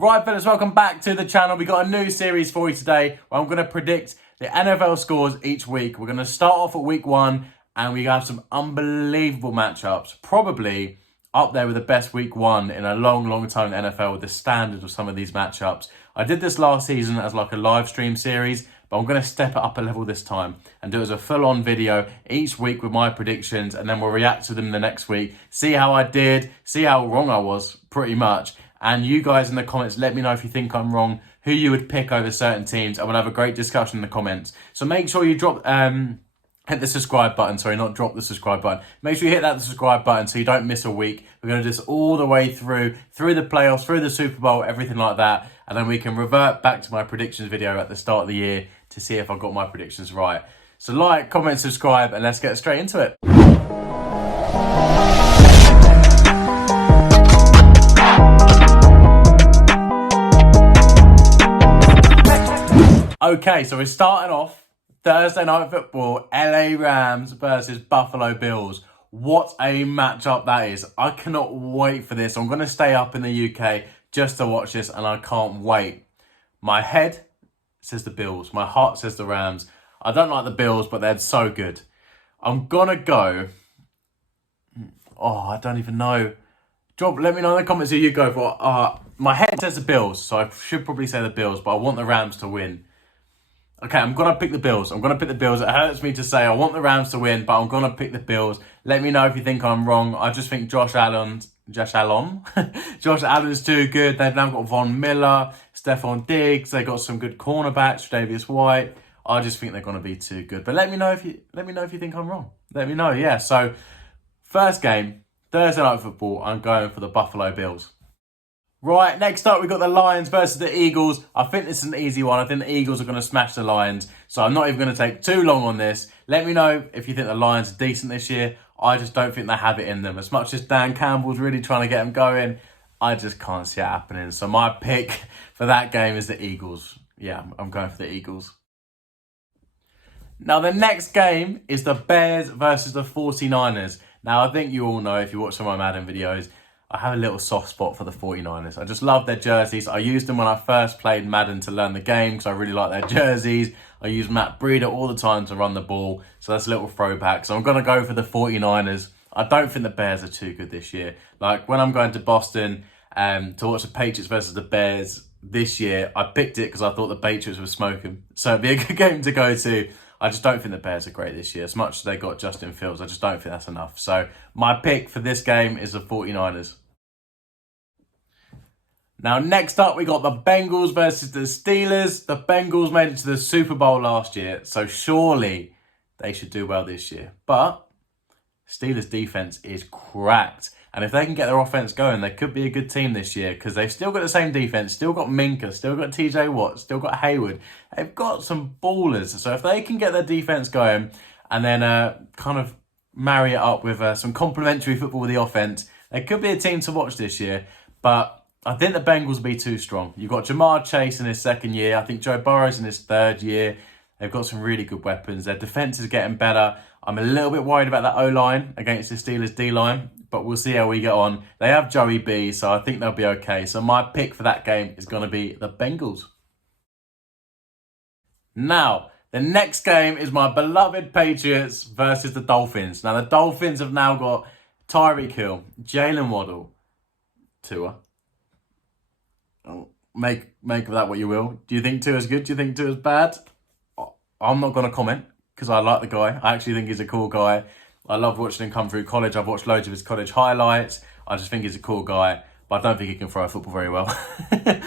Right, fellas, welcome back to the channel. We got a new series for you today where I'm going to predict the NFL scores each week. We're going to start off at week 1 and we have some unbelievable matchups. Probably up there with the best week 1 in a long time in the NFL with the standard of some of these matchups. I did this last season as like a live stream series, but I'm going to step it up a level this time and do it as a full-on video each week with my predictions, and then we'll react to them the next week, see how I did, see how wrong I was, pretty much. And you guys in the comments, let me know if you think I'm wrong, who you would pick over certain teams, and we'll have a great discussion in the comments. So make sure you hit the subscribe button. Sorry, not drop the subscribe button. Make sure you hit that subscribe button so you don't miss a week. We're going to do this all the way through the playoffs, through the Super Bowl, everything like that. And then we can revert back to my predictions video at the start of the year to see if I got my predictions right. So like, comment, subscribe, and let's get straight into it. Okay, so we're starting off Thursday Night Football, LA Rams versus Buffalo Bills. What a matchup that is. I cannot wait for this. I'm going to stay up in the UK just to watch this, and I can't wait. My head says the Bills. My heart says the Rams. I don't like the Bills, but they're so good. I'm going to go... Oh, I don't even know. Let me know in the comments who you go for. My head says the Bills, so I should probably say the Bills, but I want the Rams to win. Okay, I'm going to pick the Bills. I'm going to pick the Bills. It hurts me to say I want the Rams to win, but I'm going to pick the Bills. Let me know if you think I'm wrong. I just think Josh Allen's too good. They've now got Von Miller, Stephon Diggs. They've got some good cornerbacks, Davis White. I just think they're going to be too good. But let me know if you think I'm wrong. Let me know, yeah. So, first game, Thursday Night Football. I'm going for the Buffalo Bills. Right, next up, we've got the Lions versus the Eagles. I think this is an easy one. I think the Eagles are going to smash the Lions. So I'm not even going to take too long on this. Let me know if you think the Lions are decent this year. I just don't think they have it in them. As much as Dan Campbell's really trying to get them going, I just can't see it happening. So my pick for that game is the Eagles. Yeah, I'm going for the Eagles. Now, the next game is the Bears versus the 49ers. Now, I think you all know, if you watch some of my Madden videos, I have a little soft spot for the 49ers. I just love their jerseys. I used them when I first played Madden to learn the game because I really like their jerseys. I use Matt Breida all the time to run the ball. So that's a little throwback. So I'm going to go for the 49ers. I don't think the Bears are too good this year. Like when I'm going to Boston to watch the Patriots versus the Bears this year, I picked it because I thought the Patriots were smoking. So it'd be a good game to go to. I just don't think the Bears are great this year. As much as they got Justin Fields, I just don't think that's enough. So my pick for this game is the 49ers. Now, next up, we got the Bengals versus the Steelers. The Bengals made it to the Super Bowl last year, so surely they should do well this year. But Steelers' defense is cracked. And if they can get their offense going, they could be a good team this year because they've still got the same defense, still got Minka, still got TJ Watt, still got Hayward. They've got some ballers. So if they can get their defense going and then kind of marry it up with some complementary football with the offense, they could be a team to watch this year. But I think the Bengals will be too strong. You've got Jamar Chase in his second year. I think Joe Burrow's in his third year. They've got some really good weapons. Their defense is getting better. I'm a little bit worried about that O-line against the Steelers D-line, but we'll see how we get on. They have Joey B, so I think they'll be okay. So my pick for that game is going to be the Bengals. Now, the next game is my beloved Patriots versus the Dolphins. Now, the Dolphins have now got Tyreek Hill, Jalen Waddle, Tua. Make of that what you will. Do you think Tua's good? Do you think Tua's bad? I'm not going to comment because I like the guy. I actually think he's a cool guy. I love watching him come through college. I've watched loads of his college highlights. I just think he's a cool guy, but I don't think he can throw a football very well. And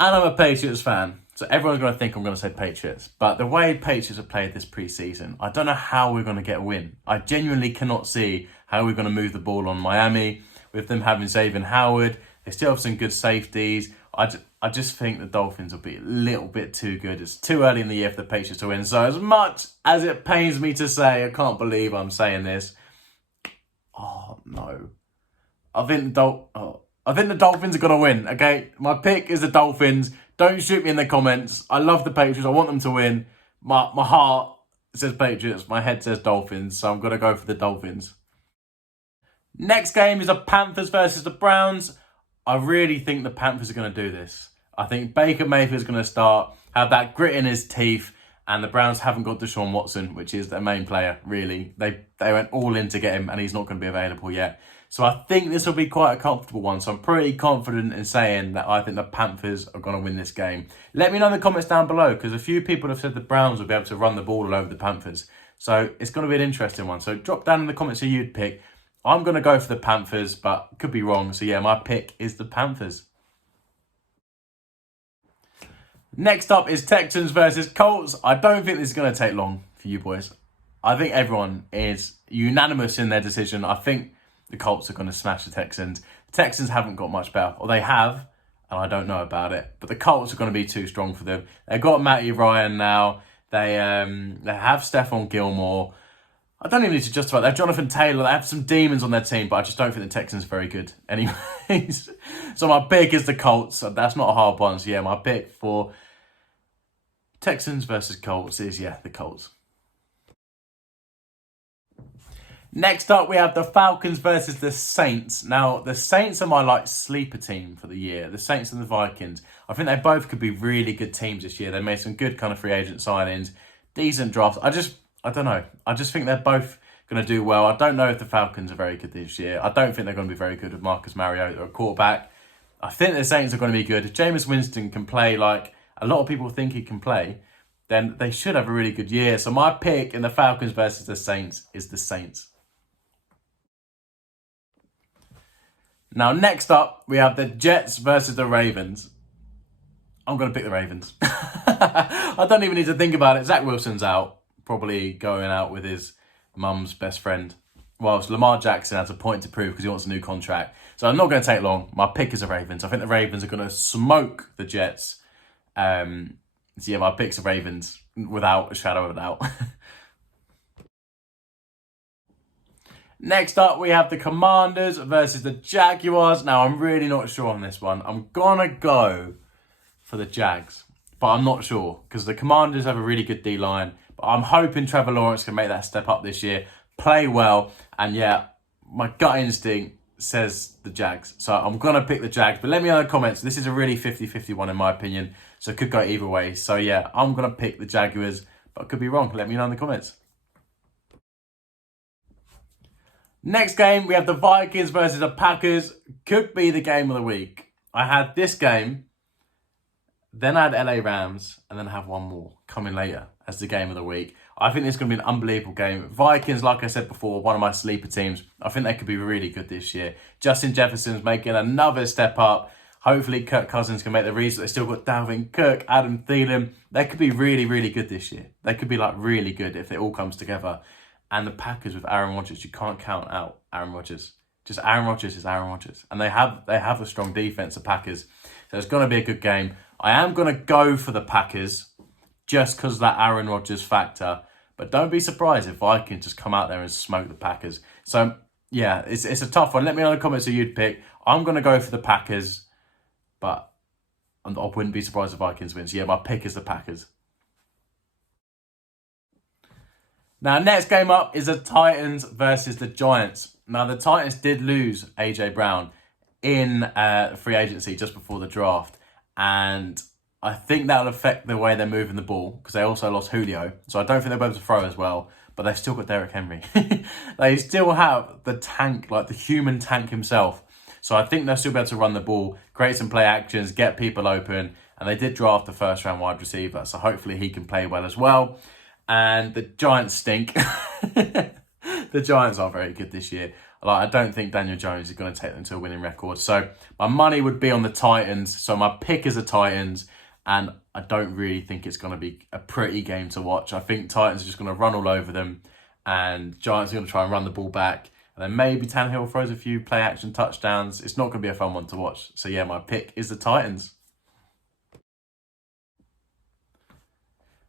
I'm a Patriots fan, so everyone's going to think I'm going to say Patriots. But the way Patriots have played this preseason, I don't know how we're going to get a win. I genuinely cannot see how we're going to move the ball on Miami with them having Xavier Howard. They still have some good safeties. I just think the Dolphins will be a little bit too good. It's too early in the year for the Patriots to win. So as much as it pains me to say, I can't believe I'm saying this. Oh, no. I think the Dolphins are going to win, okay? My pick is the Dolphins. Don't shoot me in the comments. I love the Patriots. I want them to win. My heart says Patriots. My head says Dolphins. So I'm going to go for the Dolphins. Next game is the Panthers versus the Browns. I really think the Panthers are going to do this. I think Baker Mayfield's going to start, have that grit in his teeth, and the Browns haven't got Deshaun Watson, which is their main player, really. They went all in to get him, and he's not going to be available yet. So I think this will be quite a comfortable one. So I'm pretty confident in saying that I think the Panthers are going to win this game. Let me know in the comments down below, because a few people have said the Browns will be able to run the ball all over the Panthers. So it's going to be an interesting one. So drop down in the comments who you'd pick. I'm going to go for the Panthers, but could be wrong. So yeah, my pick is the Panthers. Next up is Texans versus Colts. I don't think this is going to take long for you boys. I think everyone is unanimous in their decision. I think the Colts are going to smash the Texans. The Texans haven't got much better, or they have, and I don't know about it. But the Colts are going to be too strong for them. They've got Matty Ryan now. They have Stephon Gilmore. I don't even need to justify it. They have Jonathan Taylor. They have some demons on their team, but I just don't think the Texans are very good. Anyways, so my pick is the Colts. That's not a hard one. So yeah, my pick for Texans versus Colts is, yeah, the Colts. Next up, we have the Falcons versus the Saints. Now, the Saints are my sleeper team for the year. The Saints and the Vikings. I think they both could be really good teams this year. They made some good kind of free agent signings, decent drafts. I don't know. I just think they're both going to do well. I don't know if the Falcons are very good this year. I don't think they're going to be very good with Marcus Mariota at quarterback. I think the Saints are going to be good. If Jameis Winston can play like a lot of people think he can play, then they should have a really good year. So my pick in the Falcons versus the Saints is the Saints. Now, next up, we have the Jets versus the Ravens. I'm going to pick the Ravens. I don't even need to think about it. Zach Wilson's out, probably going out with his mum's best friend, whilst Lamar Jackson has a point to prove because he wants a new contract. So I'm not going to take long. My pick is the Ravens. I think the Ravens are going to smoke the Jets. So yeah, my pick's the Ravens without a shadow of a doubt. Next up, we have the Commanders versus the Jaguars. Now, I'm really not sure on this one. I'm going to go for the Jags, but I'm not sure because the Commanders have a really good D-line. But I'm hoping Trevor Lawrence can make that step up this year, play well. And yeah, my gut instinct says the Jags. So I'm going to pick the Jags. But let me know in the comments. This is a really 50-50 one in my opinion. So it could go either way. So yeah, I'm going to pick the Jaguars, but I could be wrong. Let me know in the comments. Next game, we have the Vikings versus the Packers. Could be the game of the week. I had this game, then I had LA Rams, and then I have one more coming later as the game of the week. I think this is going to be an unbelievable game. Vikings, like I said before, one of my sleeper teams. I think they could be really good this year. Justin Jefferson's making another step up. Hopefully, Kirk Cousins can make the reason. They still got Dalvin Cook, Adam Thielen. They could be really, really good this year. They could be really good if it all comes together. And the Packers with Aaron Rodgers, you can't count out Aaron Rodgers. Just Aaron Rodgers is Aaron Rodgers. And they have a strong defense, the Packers. So it's going to be a good game. I am going to go for the Packers just because of that Aaron Rodgers factor. But don't be surprised if Vikings just come out there and smoke the Packers. So, yeah, it's a tough one. Let me know in the comments who you'd pick. I'm going to go for the Packers. But I wouldn't be surprised if Vikings win. So, yeah, my pick is the Packers. Now, next game up is the Titans versus the Giants. Now, the Titans did lose A.J. Brown in free agency just before the draft. And I think that'll affect the way they're moving the ball because they also lost Julio. So I don't think they'll be able to throw as well. But they've still got Derrick Henry. They still have the tank, like the human tank himself. So I think they'll still be able to run the ball, create some play actions, get people open. And they did draft the first round wide receiver. So hopefully he can play well as well. And the Giants stink. The Giants are very good this year. I don't think Daniel Jones is going to take them to a winning record. So my money would be on the Titans. So my pick is the Titans. And I don't really think it's going to be a pretty game to watch. I think Titans are just going to run all over them. And Giants are going to try and run the ball back. And then maybe Tannehill throws a few play action touchdowns. It's not going to be a fun one to watch. So yeah, my pick is the Titans.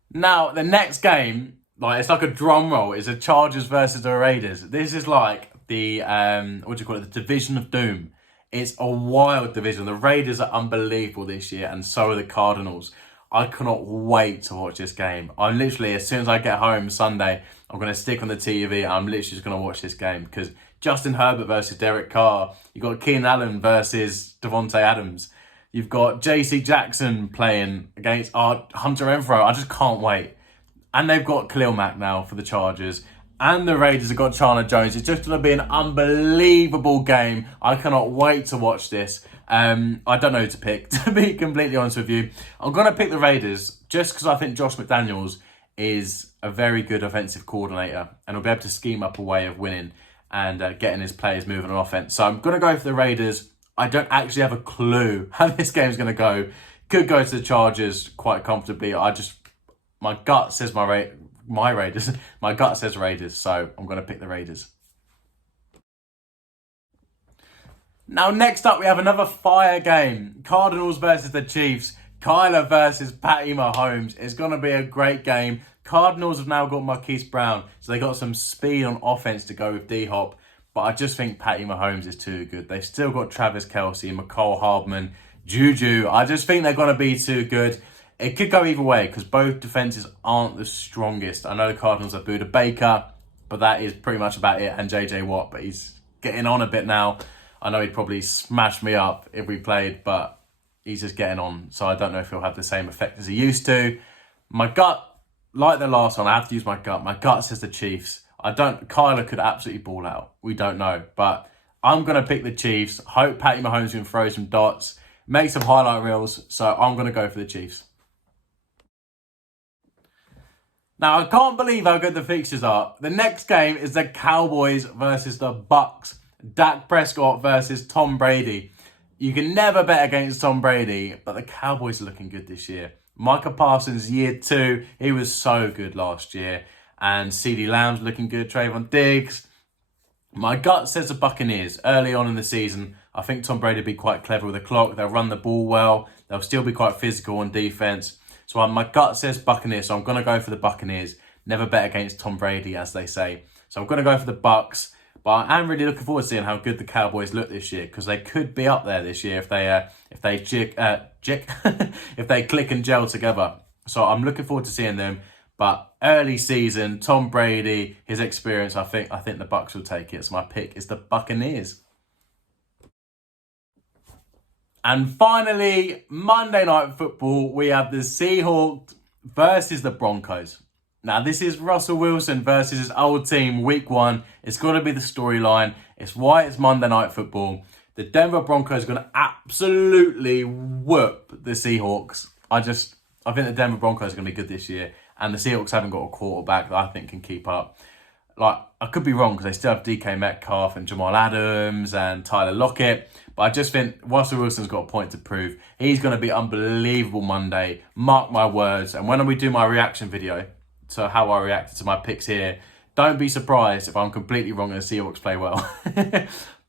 Now, the next game, it's like a drum roll. It's the Chargers versus the Raiders. This is like the, the Division of Doom. It's a wild division. The Raiders are unbelievable this year, and so are the Cardinals. I cannot wait to watch this game. I'm literally, as soon as I get home Sunday, I'm going to stick on the TV and I'm literally just going to watch this game because Justin Herbert versus Derek Carr. You've got Keenan Allen versus Devontae Adams. You've got JC Jackson playing against Hunter Renfrow. I just can't wait. And they've got Khalil Mack now for the Chargers. And the Raiders have got Chandler Jones. It's just going to be an unbelievable game. I cannot wait to watch this. I don't know who to pick, to be completely honest with you. I'm going to pick the Raiders just because I think Josh McDaniels is a very good offensive coordinator and will be able to scheme up a way of winning and getting his players moving on offense. So I'm going to go for the Raiders. I don't actually have a clue how this game's going to go. Could go to the Chargers quite comfortably. My gut says my Raiders. My gut says Raiders, so I'm going to pick the Raiders. Now, next up, we have another fire game. Cardinals versus the Chiefs. Kyler versus Patty Mahomes. It's going to be a great game. Cardinals have now got Marquise Brown, so they got some speed on offense to go with D-Hop. But I just think Patty Mahomes is too good. They've still got Travis Kelce, McCall Hardman, Juju. I just think they're going to be too good. It could go either way because both defenses aren't the strongest. I know the Cardinals have Buda Baker, but that is pretty much about it. And JJ Watt, but he's getting on a bit now. I know he'd probably smash me up if we played, but he's just getting on. So I don't know if he'll have the same effect as he used to. My gut, like the last one, I have to use my gut. My gut says the Chiefs. Kyler could absolutely ball out. We don't know. But I'm going to pick the Chiefs. Hope Patty Mahomes can throw some dots, make some highlight reels. So I'm going to go for the Chiefs. Now, I can't believe how good the fixtures are. The next game is the Cowboys versus the Bucks. Dak Prescott versus Tom Brady. You can never bet against Tom Brady, but the Cowboys are looking good this year. Micah Parsons, year 2, he was so good last year. And CeeDee Lamb's looking good, Trayvon Diggs. My gut says the Buccaneers. Early on in the season, I think Tom Brady will be quite clever with the clock. They'll run the ball well. They'll still be quite physical on defense. So my gut says Buccaneers, so I'm going to go for the Buccaneers. Never bet against Tom Brady, as they say. So I'm going to go for the Bucks. But I am really looking forward to seeing how good the Cowboys look this year, because they could be up there this year if they click and gel together. So I'm looking forward to seeing them. But early season, Tom Brady, his experience, I think the Bucks will take it. So my pick is the Buccaneers. And finally, Monday Night Football, we have the Seahawks versus the Broncos. Now, this is Russell Wilson versus his old team, week 1. It's got to be the storyline. It's why it's Monday Night Football. The Denver Broncos are going to absolutely whoop the Seahawks. I think the Denver Broncos are going to be good this year. And the Seahawks haven't got a quarterback that I think can keep up. Like, I could be wrong because they still have DK Metcalf and Jamal Adams and Tyler Lockett. But I just think Russell Wilson's got a point to prove. He's going to be unbelievable Monday. Mark my words. And when we do my reaction video to how I reacted to my picks here, don't be surprised if I'm completely wrong and the Seahawks play well.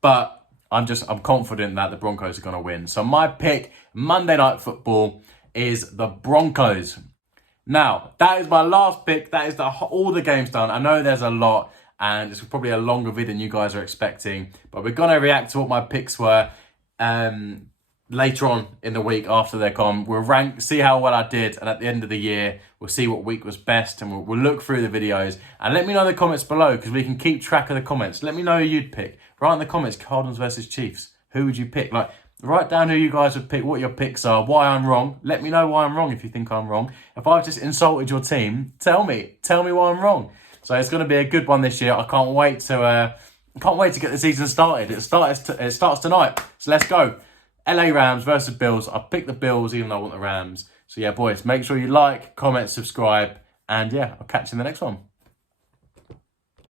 But I'm confident that the Broncos are going to win. So my pick, Monday Night Football, is the Broncos. Now, that is my last pick. That is all the games done. I know there's a lot, and it's probably a longer video than you guys are expecting. But we're going to react to what my picks were later on in the week after they're gone. We'll rank, see how well I did, and at the end of the year, we'll see what week was best, and we'll look through the videos. And let me know in the comments below, because we can keep track of the comments. Let me know who you'd pick. Write in the comments, Cardinals versus Chiefs. Who would you pick? Like, write down who you guys would pick, what your picks are, why I'm wrong. Let me know why I'm wrong if you think I'm wrong. If I've just insulted your team, tell me why I'm wrong. So it's going to be a good one this year. I can't wait to get the season started. It starts tonight. So let's go. LA Rams versus Bills. I picked the Bills even though I want the Rams. So yeah, boys, make sure you like, comment, subscribe, and yeah, I'll catch you in the next one.